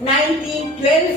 1912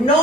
9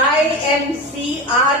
IMCR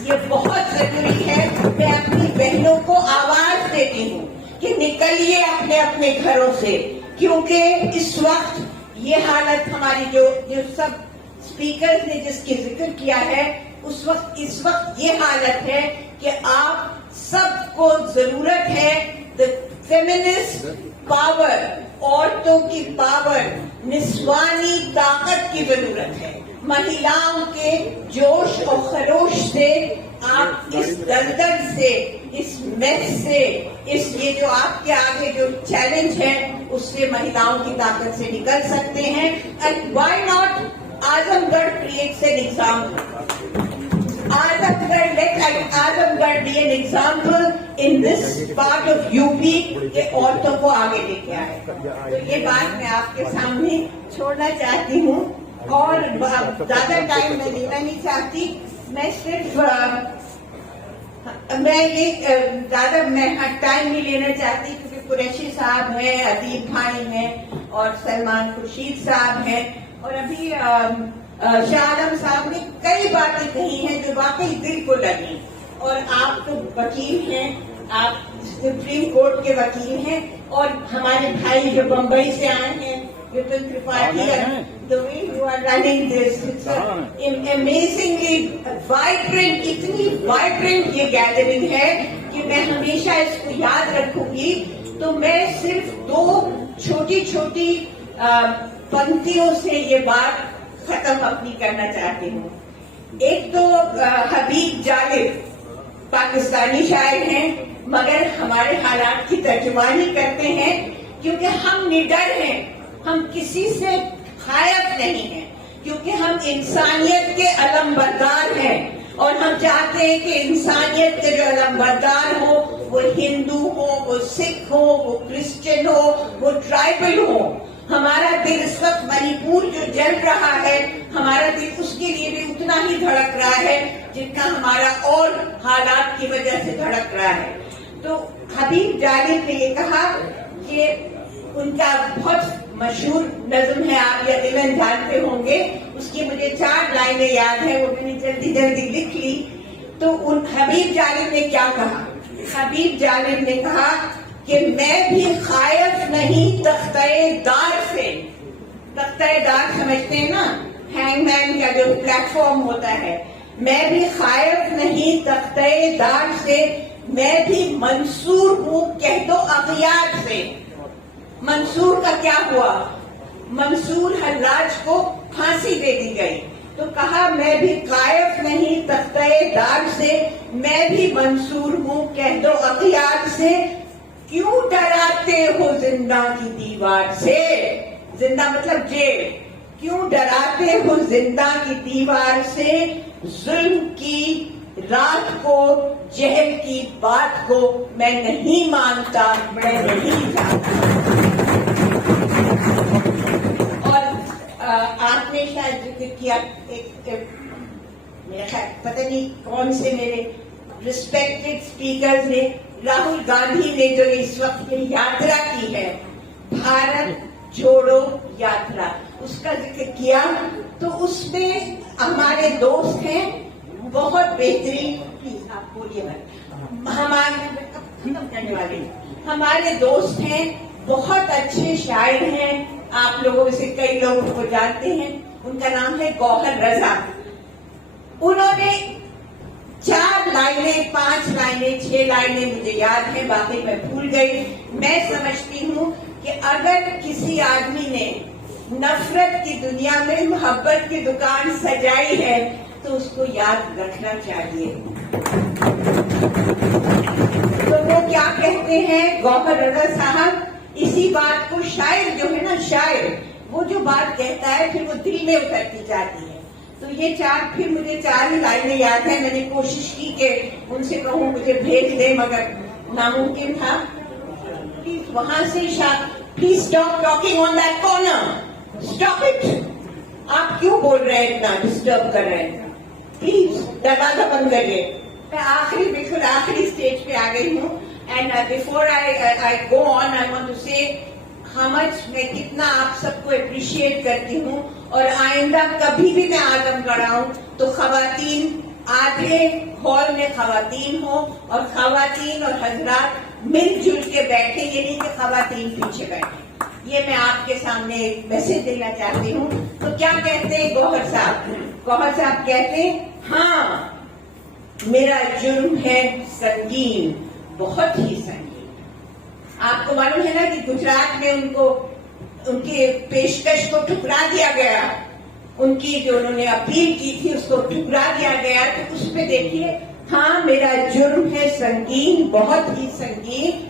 یہ بہت ضروری ہے. میں اپنی بہنوں کو آواز دیتی ہوں کہ نکلیے اپنے اپنے گھروں سے, کیونکہ اس وقت یہ حالت ہماری جو سب اسپیکرز نے جس کی ذکر کیا ہے, اس وقت یہ حالت ہے کہ آپ سب کو ضرورت ہے فیمنسٹ پاور, عورتوں کی پاور, نسوانی طاقت کی ضرورت ہے. مہیلاؤں کے جوش و خروش سے آپ اس دلدل سے, اس میس سے, یہ جو آپ کے آگے جو چیلنج ہے اس سے مہیلاؤں کی طاقت سے نکل سکتے ہیں. And why not Azamgarh creates an example. Let Azamgarh be an example in this part of UP کہ عورتوں کو آگے لے کے آئے. تو یہ بات میں آپ کے سامنے چھوڑنا چاہتی ہوں, اور زیادہ ٹائم میں لینا نہیں چاہتی. میں صرف میں ٹائم نہیں لینا چاہتی, کیونکہ قریشی صاحب ہیں, ادیب بھائی ہیں, اور سلمان خورشید صاحب ہیں, اور ابھی شاہ عالم صاحب نے کئی باتیں کہی ہیں جو واقعی دل کو لگی. اور آپ تو وکیل ہیں, آپ سپریم کورٹ کے وکیل ہیں, اور ہمارے بھائی جو بمبئی سے آئے ہیں, Vipin Tripathi, the way you are running this, it's amazingly vibrant, اتنی vibrant یہ گیدرنگ ہے کہ میں ہمیشہ اس کو یاد رکھوں گی. تو میں صرف 2 چھوٹی چھوٹی پنکتیوں سے یہ بات ختم اپنی کرنا چاہتی ہوں. ایک تو حبیب جالب پاکستانی شاعر ہیں, مگر ہمارے حالات کی ترجمانی کرتے ہیں, کیونکہ ہم نڈر ہیں, ہم کسی سے خائف نہیں ہیں, کیونکہ ہم انسانیت کے علم بردار ہیں, اور ہم چاہتے ہیں کہ انسانیت کے جو علم بردار ہو, وہ ہندو ہو, وہ سکھ ہو, وہ کرسچن ہو, وہ ٹرائبل ہو. ہمارا دل اس وقت منی پور جو جل رہا ہے, ہمارا دل اس کے لیے بھی اتنا ہی دھڑک رہا ہے جتنا ہمارا اور حالات کی وجہ سے دھڑک رہا ہے. تو حبیب جالب نے یہ کہا کہ ان کا بہت مشہور نظم ہے, آپ یقیناً جانتے ہوں گے, اس کی مجھے 4 لائنیں یاد ہیں, وہ میں نے جلدی جلدی لکھ لی. تو حبیب جالب نے کیا کہا؟ حبیب جالب نے کہا کہ میں بھی خائف نہیں تختہ دار سے. تختہ دار سمجھتے ہیں نا, ہینگ مین کا جو پلیٹ فارم ہوتا ہے. میں بھی خائف نہیں تختہ دار سے, میں بھی منصور ہوں کہہ دو اغیار سے. منصور کا کیا ہوا؟ منصور حلاج کو پھانسی دے دی گئی. تو کہا میں بھی خائف نہیں تختہ دار سے, میں بھی منصور ہوں کہہ دو اغیار سے. کیوں ڈراتے ہو زندہ کی دیوار سے؟ زندہ مطلب جیل. کیوں ڈراتے ہو زندہ کی دیوار سے؟ ظلم کی رات کو, جہل کی بات کو میں نہیں مانتا, میں نہیں جانتا. اور آپ نے شاید ذکر کیا, میرا خیال پتہ نہیں کون سے میرے ریسپیکٹڈ اسپیکرز نے, راہل گاندھی نے جو اس وقت یاترا کی ہے, بھارت جوڑو یاترا, اس کا ذکر کیا. تو اس میں ہمارے دوست ہیں بہت بہترین, پلیز آپ بولیے ہمارے ختم کرنے والے, ہمارے دوست ہیں, بہت اچھے شاعر ہیں, آپ لوگوں سے کئی لوگوں کو جانتے ہیں. ان کا نام ہے گوہر رضا. انہوں نے 4 لائنیں, 5 لائنیں, 6 لائنیں مجھے یاد ہیں, باقی میں بھول گئی. میں سمجھتی ہوں کہ اگر کسی آدمی نے نفرت کی دنیا میں محبت کی دکان سجائی ہے تو اس کو یاد رکھنا چاہیے. تو وہ کیا کہتے ہیں گوہر رضا صاحب, اسی بات کو شاعر جو ہے نا, شاعر وہ جو بات کہتا ہے پھر وہ دل میں اترتی جاتی ہے. تو یہ 4 پھر مجھے 4 ہی لائنیں یاد ہیں. میں نے کوشش کی کہ ان سے کہوں مجھے بھیج دیں, مگر ناممکن تھا. پلیز وہاں سے please stop talking on that corner, stop it. آپ کیوں بول رہے ہیں, اتنا ڈسٹرب کر رہے ہیں؟ پلیز دروازہ بند کریے. میں بالکل آخری اسٹیج پہ آ گئی ہوں. And before I go on, I want to say how much میں کتنا آپ سب کو اپریشیٹ کرتی ہوں. اور آئندہ کبھی بھی میں اعظم گڑھ آؤں تو خواتین آدھے ہال میں خواتین ہوں اور خواتین اور حضرات مل جل کے بیٹھے، یہ نہیں کہ خواتین پیچھے بیٹھے. یہ میں آپ کے سامنے ایک میسج دینا چاہتی ہوں. تو کیا کہتے ہیں گوہر صاحب؟ گوہر صاحب کہتے ہیں ہاں میرا جرم ہے سنگین، بہت ہی سنگین. آپ کو معلوم ہے نا کہ گجرات میں ان کی پیشکش کو ٹھکرا دیا گیا، ان کی جو انہوں نے اپیل کی تھی اس کو ٹھکرا دیا گیا. تو اس پہ دیکھیے ہاں میرا جرم ہے سنگین، بہت ہی سنگین.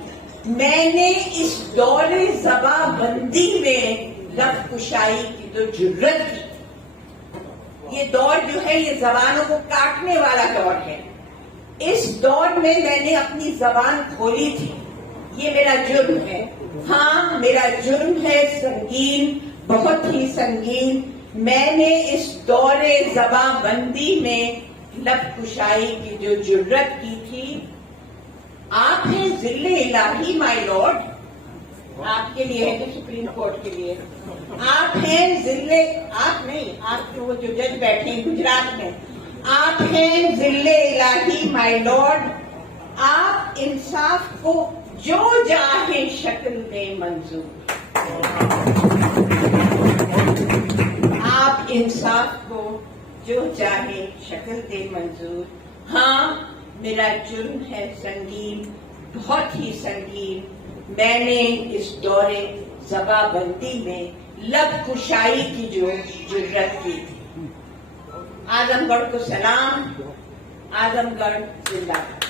میں نے اس دور زباں بندی میں لب کشائی کی جو جرت کی. یہ دور جو ہے یہ زبانوں کو کاٹنے والا دور ہے. اس دور میں نے اپنی زبان کھولی تھی. یہ میرا جرم ہے. ہاں میرا جرم ہے سنگین، بہت ہی سنگین. میں نے اس دور زباں بندی میں لب کشائی کی جو جرت کی تھی. آپ ہیں ذل الہی مائی لارڈ، آپ کے لیے ہے کہ سپریم کورٹ کے لیے؟ آپ ہیں آپ نہیں، آپ کے وہ جو جج بیٹھے ہیں گجرات میں، آپ ہیں ذل الہی مائی لارڈ. آپ انصاف کو جو چاہے شکل میں منظور، آپ انصاف کو جو چاہے شکل دے منظور. ہاں میرا جرم ہے سنگین، بہت ہی سنگین. میں نے اس دور زباں بندی میں لب کشائی کی جو جرت کی تھی. اعظم گڑھ کو سلام، اعظم گڑھ زندہ باد.